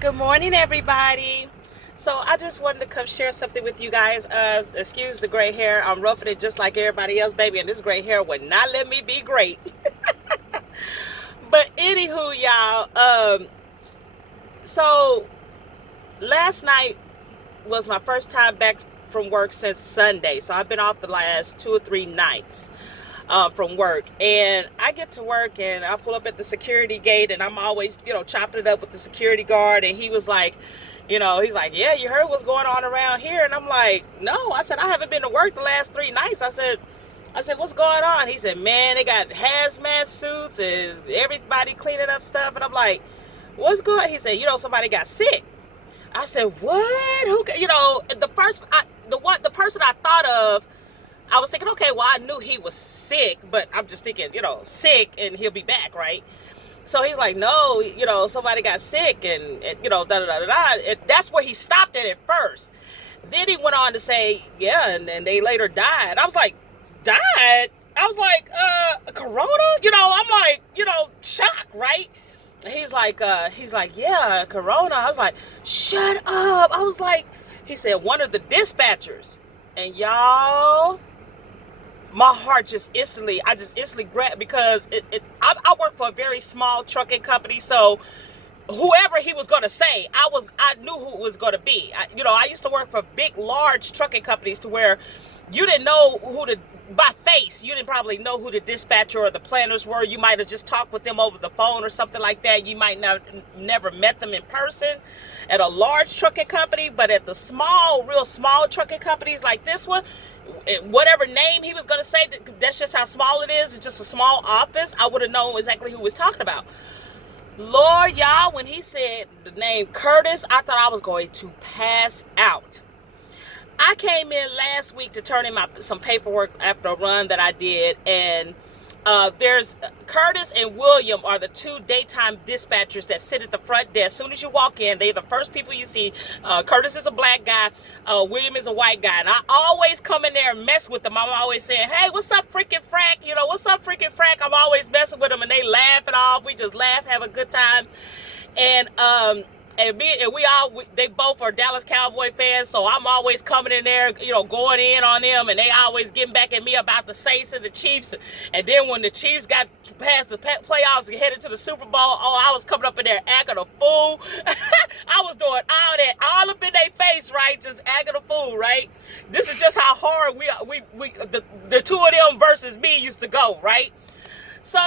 Good morning, everybody. So I just wanted to come share something with you guys. Excuse the gray hair. I'm roughing it just like everybody else, baby, and this gray hair would not let me be great. But anywho, y'all. So last night was my first time back from work since Sunday. So I've been off the last 2 or 3 nights from work, and I get to work and I pull up at the security gate, and I'm always, chopping it up with the security guard. And he was like, he's like, yeah, you heard what's going on around here? And I'm like, no. I said, I haven't been to work the last 3 nights. I said, what's going on? He said, man, they got hazmat suits and everybody cleaning up stuff. And I'm like, what's going on? He said, somebody got sick. I said, what? Who? The person I thought of, I was thinking, okay, well, I knew he was sick, but I'm just thinking, sick and he'll be back, right? So he's like, no, somebody got sick and da-da-da-da-da. That's where he stopped it at first. Then he went on to say, yeah, and then they later died. I was like, died? I was like, corona? I'm like, shocked, right? He's like, yeah, corona. I was like, shut up. I was like, he said, one of the dispatchers. And y'all, my heart just instantly grabbed, because I work for a very small trucking company. So whoever he was going to say, I knew who it was going to be. I used to work for big, large trucking companies to where you didn't know by face, you didn't probably know who the dispatcher or the planners were. You might have just talked with them over the phone or something like that. You might never met them in person at a large trucking company, but at the real small trucking companies like this one, whatever name he was going to say, that's just how small it is. It's just a small office. I would have known exactly who he was talking about. Lord, y'all, when he said the name Curtis, I thought I was going to pass out. I came in last week to turn in some paperwork after a run that I did, and there's Curtis and William are the two daytime dispatchers that sit at the front desk. As soon as you walk in, they're the first people you see. Curtis is a black guy. William is a white guy. And I always come in there and mess with them. I'm always saying, hey, what's up, freaking frack? What's up, freaking frack? I'm always messing with them, and they laugh it off. We just laugh, have a good time. And they both are Dallas Cowboy fans, so I'm always coming in there, going in on them, and they always getting back at me about the Saints and the Chiefs. And then when the Chiefs got past the playoffs and headed to the Super Bowl, I was coming up in there acting a fool. I was doing all that, all up in their face, right? Just acting a fool, right? This is just how hard the two of them versus me used to go, right? So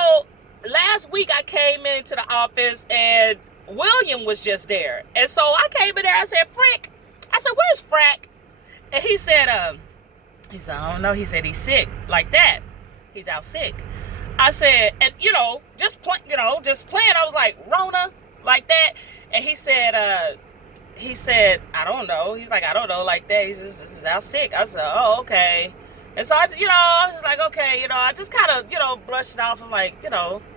last week I came into the office and William was just there. And so I came in there, I said, Frick. I said, where's Frack? And he said, I don't know. He said he's sick. Like that. He's out sick. I said, and just playing, I was like, Rona, like that. And he said, I don't know. He's like, I don't know, like that. He's out sick. I said, oh, okay. And so I was just like, okay, I just kind of, brushed it off. I'm like,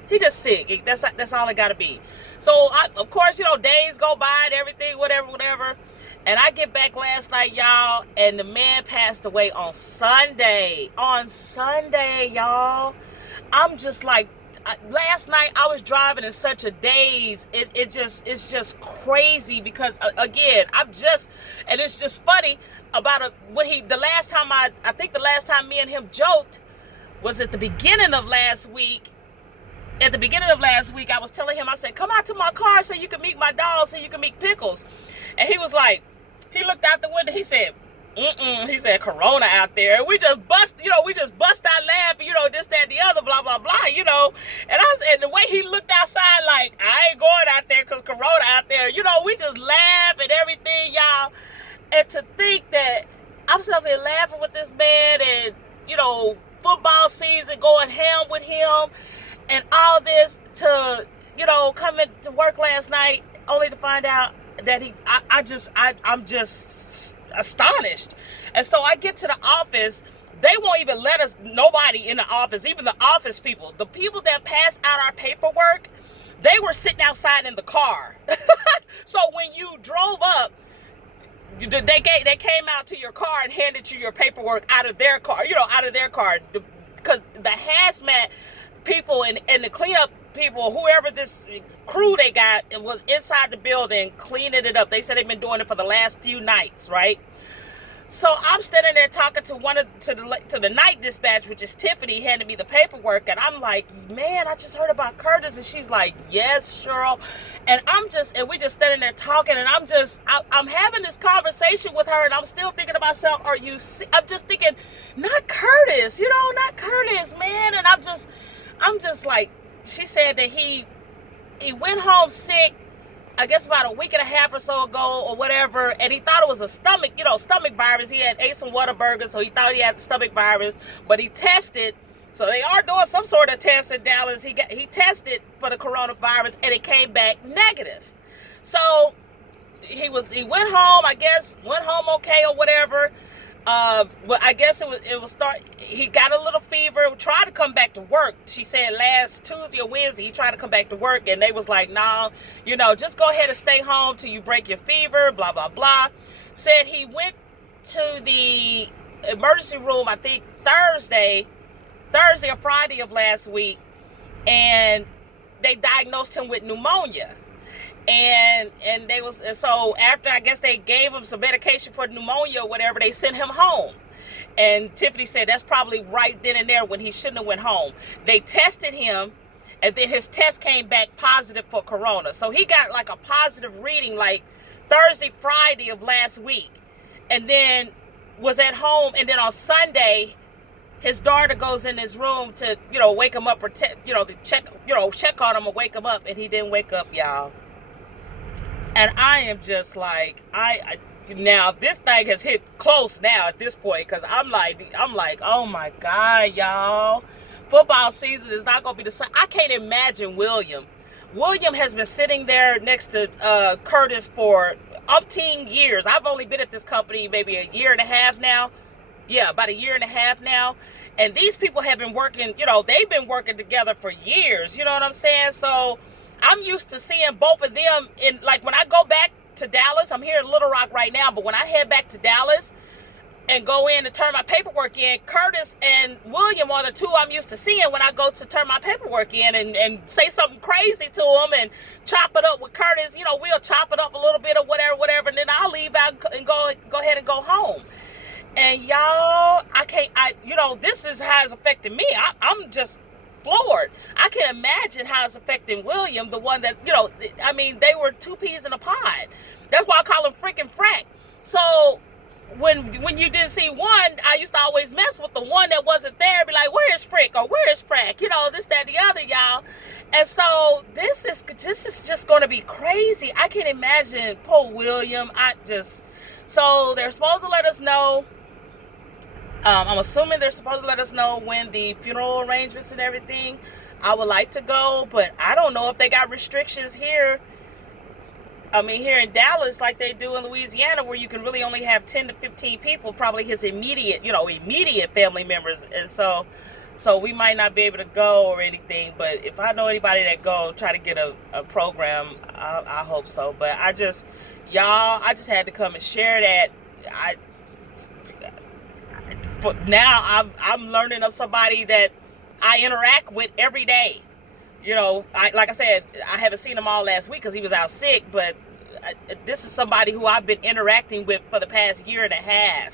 he just sick. That's all it got to be. So, of course, days go by and everything, whatever. And I get back last night, y'all, and the man passed away on Sunday. On Sunday, y'all. I'm just like, last night I was driving in such a daze. It's just crazy because, again, and it's just funny about the last time me and him joked was at the beginning of last week. At the beginning of last week, I was telling him, I said, come out to my car so you can meet my dog, so you can meet Pickles. And he was like, he looked out the window, he said, he said, corona out there. And we just bust out laughing, this, that, and the other, blah, blah, blah, And I said, the way he looked outside, like, I ain't going out there because corona out there. We just laugh and everything, y'all. And to think that I'm sitting there laughing with this man and, football season, going ham with him, and all this to, coming to work last night only to find out that I'm just astonished. And so I get to the office. They won't even let us, nobody in the office, even the office people, the people that pass out our paperwork, they were sitting outside in the car. So when you drove up, they came out to your car and handed you your paperwork out of their car, because the hazmat people and the cleanup people, whoever this crew they got, it was inside the building cleaning it up. They said they've been doing it for the last few nights, right? So I'm standing there talking to the night dispatch, which is Tiffany, handing me the paperwork, and I'm like, man, I just heard about Curtis, and she's like, yes, Cheryl, and we just standing there talking, and I'm having this conversation with her, and I'm still thinking to myself, I'm just thinking, not Curtis, not Curtis, man, and I'm just like, she said that he went home sick, I guess about a week and a half or so ago or whatever, and he thought it was a stomach virus. He had ate some Whataburger, so he thought he had the stomach virus, but he tested. So they are doing some sort of test in Dallas. He tested for the coronavirus, and it came back negative. So he went home, I guess, okay or whatever. But I guess he got a little fever, tried to come back to work. She said last Tuesday or Wednesday, he tried to come back to work, and they was like, nah, just go ahead and stay home till you break your fever, blah, blah, blah. Said he went to the emergency room, I think Thursday or Friday of last week, and they diagnosed him with pneumonia. And so after, I guess they gave him some medication for pneumonia or whatever, they sent him home. And Tiffany said that's probably right then and there when he shouldn't have went home. They tested him, and then his test came back positive for corona. So he got like a positive reading like Thursday, Friday of last week, and then was at home. And then on Sunday, his daughter goes in his room to, wake him up or to check on him or wake him up, and he didn't wake up, y'all. And I am just like, now this thing has hit close now at this point, because I'm like, oh my God, y'all. Football season is not going to be the same. I can't imagine William. William has been sitting there next to Curtis for umpteen years. I've only been at this company maybe a year and a half now. Yeah, about a year and a half now. And these people have been working, they've been working together for years. You know what I'm saying? So I'm used to seeing both of them in, like, when I go back to Dallas, I'm here in Little Rock right now, but when I head back to Dallas and go in and turn my paperwork in, Curtis and William are the two I'm used to seeing when I go to turn my paperwork in and say something crazy to them and chop it up with Curtis. We'll chop it up a little bit or whatever, and then I'll leave out and go ahead and go home. And y'all, this is how it's affecting me. I'm just floored. I can imagine how it's affecting William, the one that, they were two peas in a pod. That's why I call him freaking frack. So when you didn't see one, I used to always mess with the one that wasn't there, be like, where is Frick, or where is Frack, this, that, the other, y'all. And so this is just going to be crazy. I can't imagine poor William. So they're supposed to let us know. I'm assuming they're supposed to let us know when the funeral arrangements and everything. I would like to go, but I don't know if they got restrictions here. Here in Dallas, like they do in Louisiana, where you can really only have 10 to 15 people, probably his immediate family members. And so we might not be able to go or anything. But if I know anybody that go, try to get a program, I hope so. But I just had to come and share that. Now I'm learning of somebody that I interact with every day. Like I said, I haven't seen him all last week because he was out sick, but this is somebody who I've been interacting with for the past year and a half.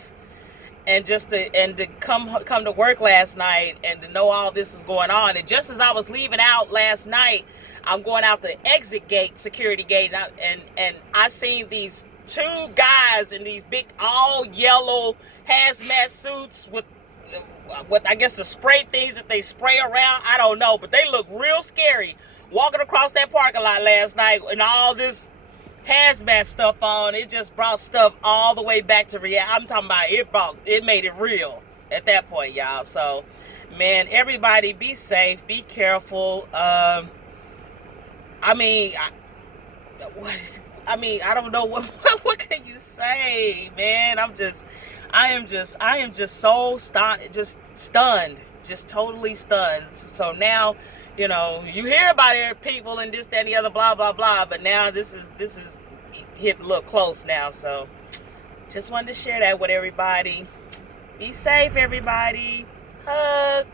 And to come to work last night and to know all this was going on. And just as I was leaving out last night, I'm going out the exit gate, security gate, and I seen these two guys in these big all yellow hazmat suits with I guess the spray things that they spray around. I don't know, but they look real scary walking across that parking lot last night and all this hazmat stuff on. It just brought stuff all the way back to reality. I'm talking about it made it real at that point, y'all. So, man, everybody be safe, be careful. I don't know what can you say, man. I am just so stunned, just totally stunned. So now, you hear about it, people and this, that, and the other, blah, blah, blah. But now this is hit a little close now. So just wanted to share that with everybody. Be safe, everybody. Hug.